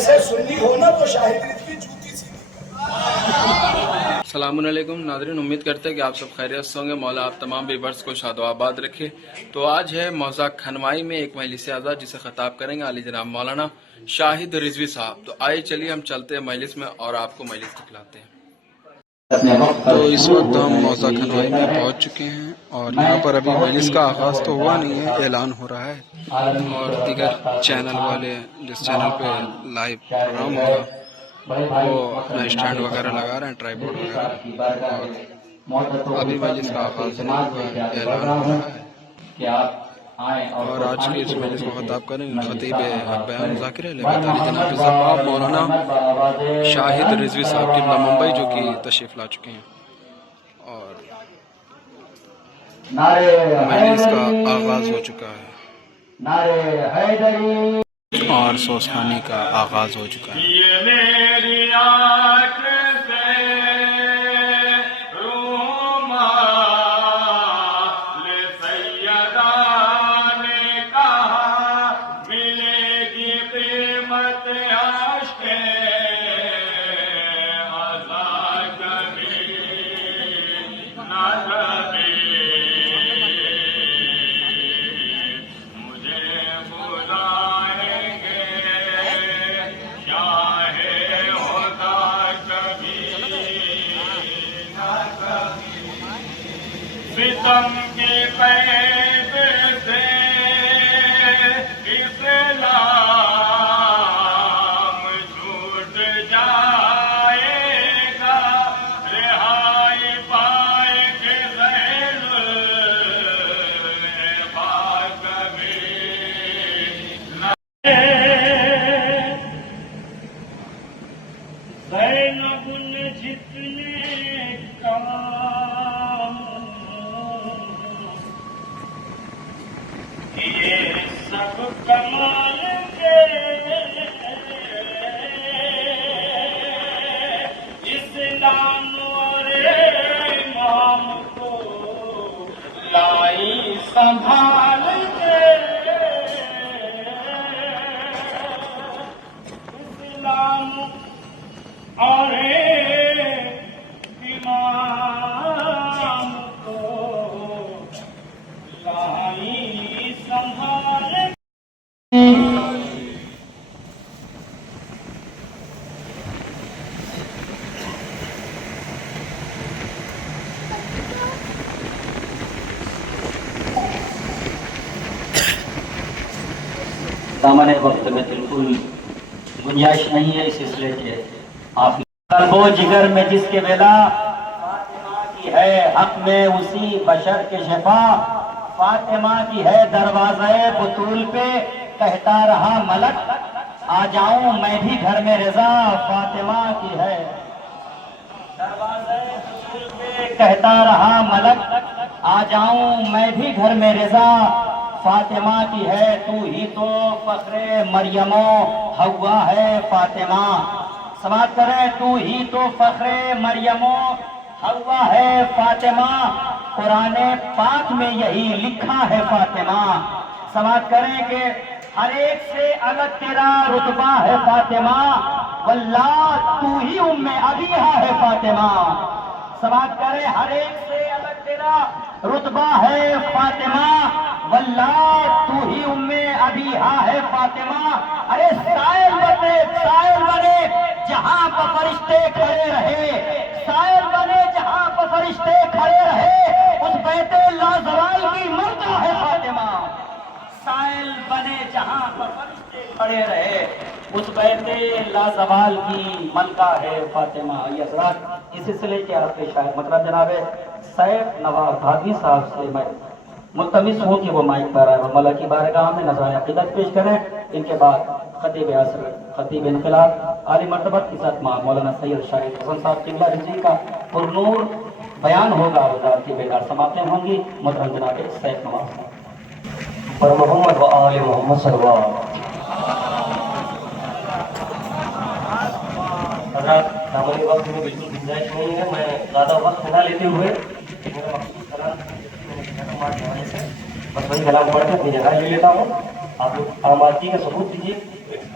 ایسے سنی ہونا تو شاہد کی جوتی سی. السلام علیکم ناظرین، امید کرتے ہیں کہ آپ سب خیریت سے ہوں گے. مولا آپ تمام ویورز کو شاد و آباد رکھے. تو آج ہے موضوع کھنوائی میں ایک مجلس اعزاز جسے خطاب کریں گے علی جناب مولانا شاہد رضوی صاحب. تو آئیے چلیے ہم چلتے ہیں مجلس میں اور آپ کو مجلس دکھلاتے ہیں. تو اس وقت ہم موضوع کھنوائی میں پہنچ چکے ہیں اور یہاں پر ابھی مجلس کا آغاز تو ہوا نہیں ہے، اعلان ہو رہا ہے اور دیگر چینل والے جس چینل پہ لائیو پروگرام ہوگا وہ اپنا اسٹینڈ وغیرہ لگا رہے ہیں، ٹرائی بورڈ وغیرہ. اور ابھی مجلس کا آغاز نہیں ہوا ہے، اعلان ہو رہا ہے. اور آج کے اس مجلس کو خطاب کریں گے خطیب بیان ذاکر لغت علی جناب ضباب مولانا شاہد رضوی صاحب قبلہ ممبئی، جو کہ تشریف لا چکے ہیں. اور مجلس کا آغاز ہو چکا ہے اور سوسخانی کا آغاز ہو چکا ہے. ستم کے قید سے اسلام چھوٹ جائے گا، رہائی پائے گے زین العباد زینب نے جتنے کام یہ سب کمال کے اسلام اور امام کو لائی سنبھال کے، اسلام اور امام کو لائی سنبھال. دامن وقت میں بالکل گنجائش نہیں ہے اس سلسلے کے آپ قلب و جگر میں جس کے ولا فاطمہ کی ہے حق میں اسی بشر کے شفا، فاطمہ کی ہے دروازہ بطول پہ کہتا رہا ملک آ جاؤں میں بھی گھر میں رضا، فاطمہ کی ہے دروازہ بطول پہ کہتا رہا ملک آ جاؤں میں بھی گھر میں رضا، فاطمہ کی ہے تو ہی تو فخر مریم و حوا ہے فاطمہ. سماعت کریں، تو ہی تو فخر مریم و حوا ہے فاطمہ، قرآن پاک میں یہی لکھا ہے فاطمہ. سماعت کریں کہ ہر ایک سے الگ تیرا رتبہ ہے فاطمہ، واللہ تو ہی ام ابیہا ہے فاطمہ. سماعت کریں، ہر ایک سے الگ تیرا رتبہ ہے فاطمہ، واللہ تو ہی ام ابیہا ہے فاطمہ. ارے سائل بنے جہاں پر فرشتے کھڑے رہے، سائل بنے جہاں پر فرشتے کھڑے رہے، اس بیت لازوال کی ملکہ ہے فاطمہ. سائل بنے جہاں پر فرشتے کھڑے رہے، اس بیت لازوال کی ملکہ ہے فاطمہ. یہ حضرات اس سلسلے کے آپ کے شاید مطلب جناب سیف نواب بھاگی صاحب سے میں ملتمس ہوں کہ وہ مائک پر آئے اور مولا کی بارگاہ میں نذرانہ عقیدت پیش کریں. ان کے بعد خطیب عصر، خطیب انقلاب، عالی مرتبت عزت مآب مولانا سید شاہد حسن صاحب قبلہ رضوی کا پرنور بیان ہوگا، وزارت کی بیدار سماعتیں ہوں گی. محترم جناب سیف نواب پر محمد و آل محمد صلی اللہ علیہ وسلم. حضرات دامن وقت میں بالکل گنجائش نہیں ہے، میں زیادہ وقت نہ لیتے ہوئے میرا مخصوص کلام بس وہی کلام پڑھ کے اپنی جگہ لے لیتا ہوں. آپ لوگ آمادگی کا ثبوت دیجیے.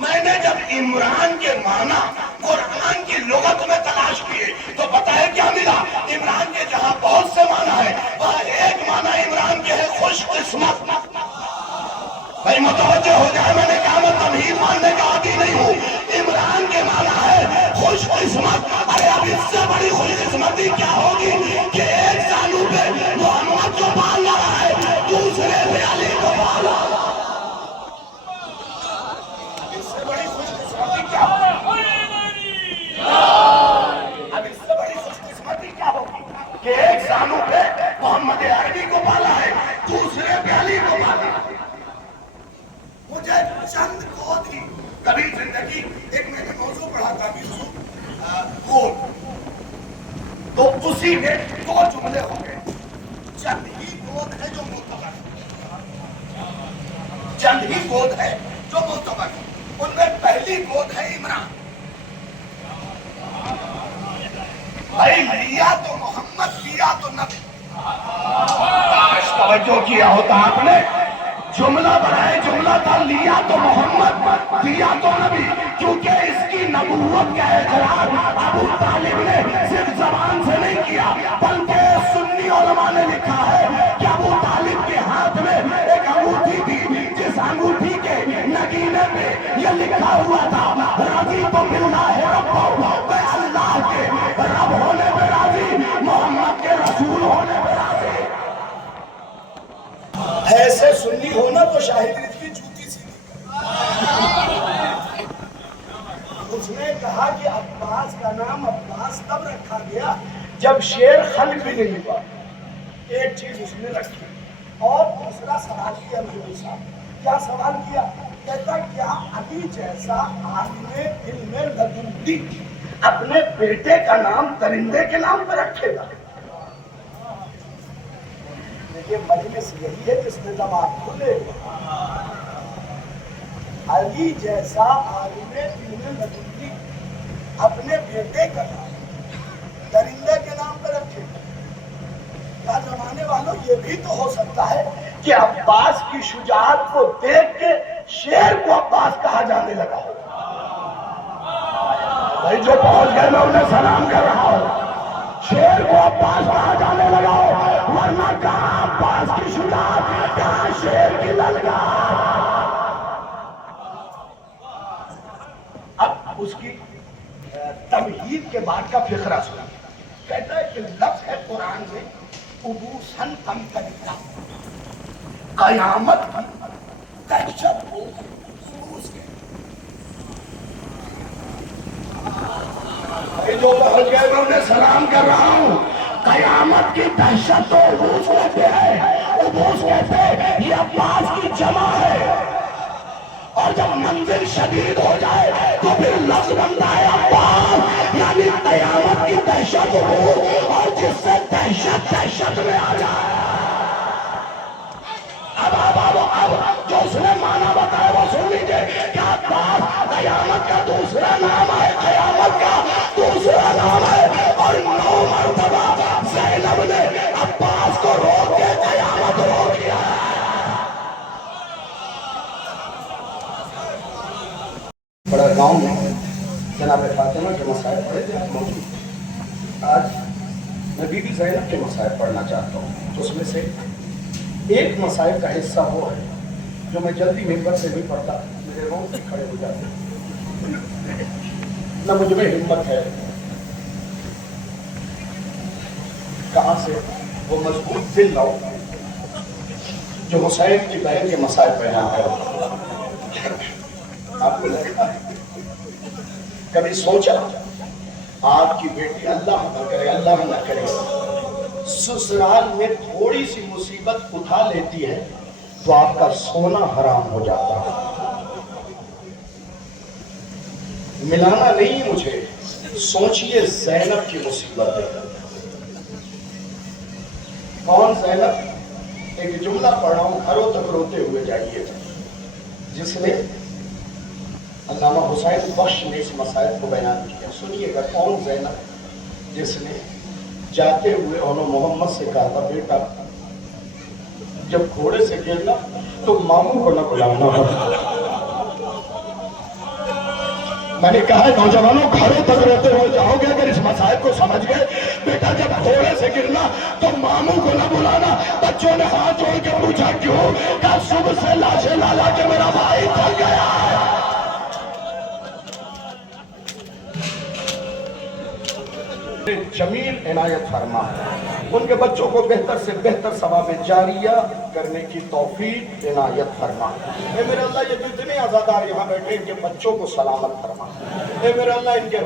میں نے جب عمران کے معنی قرآن کی لغت میں تلاش کیے تو پتہ ہے کیا ملا؟ عمران کے جہاں بہت سے معنی ہے وہاں ایک معنی عمران کے ہے خوش قسمت. بھائی متوجہ ہو جائے، میں نے کہا میں تمہید ماننے کا عادی نہیں ہوں. عمران کے معنی ہے خوش قسمت. ارے اب اس سے بڑی خوش قسمتی کیا ہوگی کہ ایک سالوں پہ محمد کو پال رہا ہے، دوسرے پہ علی کو پال رہا ہے. اس سے بڑی خوش قسمتی کیا ہوگی؟ اب اس سے بڑی خوش قسمتی کیا ہوگی کہ ایک سالوں پہ محمد عربی کو پالا ہے، دوسرے پہ علی کو پالا ہے. مجھے چند گود ہی کبھی زندگی ایک میں نے موضوع پڑھا تھا گود، تو اسی میں دو جملے ہو گئے. چند ہی گود ہے جو معتبر، چند ہی گود ہے جو معتبر. ان میں پہلی گود ہے عمران. بھائی لیا تو محمد، لیا تو نبی. توجہ کیا ہوتا آپ نے، جملہ بنائے، جملہ تھا لیا تو محمد دیا تو نبی. کیونکہ اس کی نبوت کا اقرار ابو طالب نے صرف زبان سے نہیں کیا بلکہ سنی علماء نے لکھا ہے کہ ابو طالب کے ہاتھ میں ایک انگوٹھی تھی، جس انگوٹھی کے نگینے پہ یہ لکھا ہوا تھا رضی تو باللہ ربا، میں اللہ کے رب ہونے پہ راضی، محمد کے رسول ہونے پہ راضی. ایسے سنی ہونا تو شاہد رضوی جھوٹی سی. اس نے کہا کہ عباس کا نام عباس تب رکھا گیا جب شیر خلق بھی نہیں ہوا. ایک چیز اس نے رکھی. اور دوسرا سوال کیا میرے صاحب، کیا سوال کیا؟ کہتا کیا علی جیسا عالم علم لدنی اپنے بیٹے کا نام درندے کے نام پہ رکھے گا؟ یہ مجلس یہی ہے جس میں زبان کھلے. علی جیسا عالم علم لدنی اپنے بیٹے کا نام درندے کے نام پہ رکھے. کیا زمانے والوں یہ بھی تو ہو سکتا ہے کہ عباس کی شجاعت کو دیکھ کے شیر کو عباس کہا جانے لگا ہو. بھائی جو پہنچ گئے میں انہیں سلام کر رہا ہوں. شیر کو عباس کہا جانے لگا ہو، ورنہ کہاں عباس کی شجاعت، کہاں شیر کی للکار. اب اس کی تمہید کے بعد کا فقرہ سنا. کہتا ہے کہ لفظ ہے قرآن میں عبوسن کم کرتا، قیامت کی دہشت ہو. جو پہنچ گئے میں انہیں سلام کر رہا ہوں. قیامت کی دہشت تو عبوس کہتے ہیں. عبوس کہتے ہیں یہ عباس کی جمع ہے، اور جب منزل شدید ہو جائے تو پھر لفظ بنتا ہے عباس، یعنی قیامت کی دہشت ہو، اور جس سے دہشت میں آ جائے. اب جو اس نے معنی بتایا وہ سن لیجیے. کیا عباس قیامت کا دوسرا نام ہے، قیامت کا دوسرا نام ہے. اور 9 مرتبہ زینب نے عباس کو روک کے قیامت روک دیا. بڑا گاؤں میں جناب فاطمہ کے مسائل پڑھے موجود. آج میں بی بی زینب کے مسائل پڑھنا چاہتا ہوں. تو اس میں سے ایک مسائل کا حصہ وہ ہے جو میں جلدی ممبر سے نہیں پڑھتا، میرے روز بھی کھڑے ہو جاتے ہیں، نہ مجھ میں ہمت ہے. کہاں سے وہ مضبوط دل لاؤ جو حسین کی بہن کے مسائل بیان کرے. آپ کو لگتا ہے کبھی سوچا آپ کی بیٹی اللہ نہ کرے، اللہ نہ کرے، سسرال میں تھوڑی سی مصیبت اٹھا لیتی ہے تو آپ کا سونا حرام ہو جاتا ہے. ملانا نہیں مجھے، سوچئے زینب کی مصیبت ہے. کون زینب؟ ایک جملہ پڑھ رہا ہوں، گھروں تک روتے ہوئے جائیے. جس نے علامہ حسین بخش نے اس مسائل کو بیان کیا. سنیے گا کون زینب؟ جس نے جاتے ہوئے انہوں محمد سے کہا تھا بیٹا جب گھوڑے سے گرنا تو ماموں کو نہ بلانا. میں نے کہا ہے نوجوانوں گھروں تک رہتے ہوئے جاؤ گے اگر اس مسائل کو سمجھ گئے. بیٹا جب گھوڑے سے گرنا تو ماموں کو نہ بلانا. بچوں نے ہاتھ جوڑ کے پوچھا کیوں؟ کہا صبح سے لاشیں لا لا کے میرا بھائی تھک گیا ہے. جمیل عنایت فرما ان کے بچوں کو بہتر سے بہتر ثواب جاریہ کرنے کی توفیق عنایت فرما. اے میرے اللہ یہ جتنے عزادار یہاں بیٹھے ان کے بچوں کو سلامت فرما. اے میرے اللہ ان کے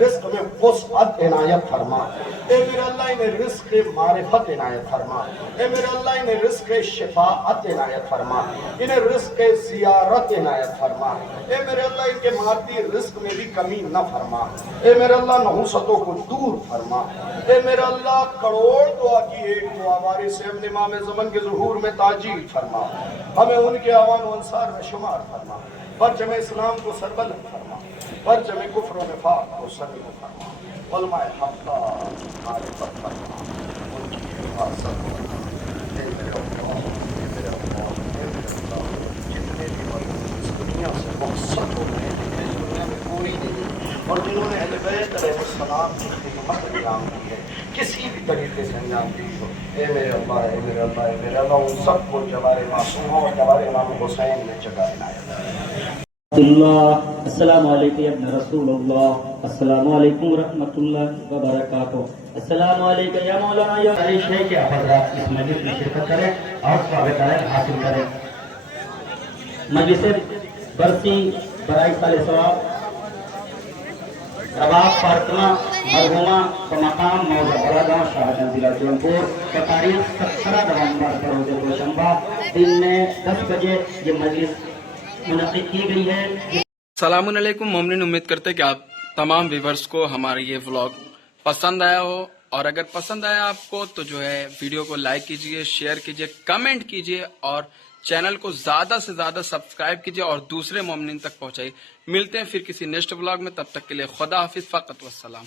رزق میں وسعت عنایت فرما. اے میرے اللہ انہیں رزق معرفت عنایت فرما. اے میرے اللہ انہیں رزق شفاعت عنایت فرما. انہیں رزق زیارت عنایت فرما. اے میرے اللہ ان کے مادی رزق میں بھی کمی نہ فرما. اے میرے اللہ نحوستوں کو دور فرما. اے میرا اللہ کروڑ دعا کی ایک دعا وارث ابن امام زمن کے ظہور میں تاجیل فرما. ہمیں ان کے اعوان و انصار میں شمار فرما. پرچم اسلام کو سربلند فرما. پرچم کفر و نفاق کو سربلند فرما. علماء حقہ معرفت فرما. ان کی حفاظت فرما. اے میرے اللہ اے میرے اللہ اے میرے اللہ جتنے بھی مرحوم اس دنیا سے مقصد ہو رہے ہیں اس دنیا میں پوری نہیں اور جنہوں نے اہل بیت علیہ السلام کی خدمت انجام دی ہے کسی بھی طریقے سے انجام دی ہو. اے میرے اللہ اے میرے اللہ اے میرے اللہ ان سب کو جوار معصوموں اور جوار امام حسین میں جگہ عنایت. اللہ السلام علیکم ابن رسول اللہ. السلام علیکم ورحمۃ اللہ وبرکاتہ. السلام علیکم یا مولانا. یا خواہش ہے کہ آپ حضرات اس مجلس میں شرکت کریں اور ثواب اجر حاصل کریں. مجلس برسی برائے سال ثواب رباب فاطمہ مرحومہ بمقام موضع بڑاگاؤں شاہجہاں ضلع جونپور کا تاریخ 17 نومبر کا روز دوشنبہ دن میں 10 بجے یہ مجلس منعقد کی گئی ہے. السلام علیکم مومنین، امید کرتے ہیں کہ آپ تمام ویورز کو ہمارا یہ ولاگ پسند آیا ہو، اور اگر پسند آیا آپ کو تو جو ہے ویڈیو کو لائک کیجئے، شیئر کیجئے، کمنٹ کیجئے اور چینل کو زیادہ سے زیادہ سبسکرائب کیجئے اور دوسرے مومنین تک پہنچائیے. ملتے ہیں پھر کسی نیکسٹ ولاگ میں، تب تک کے لیے خدا حافظ. فقط والسلام.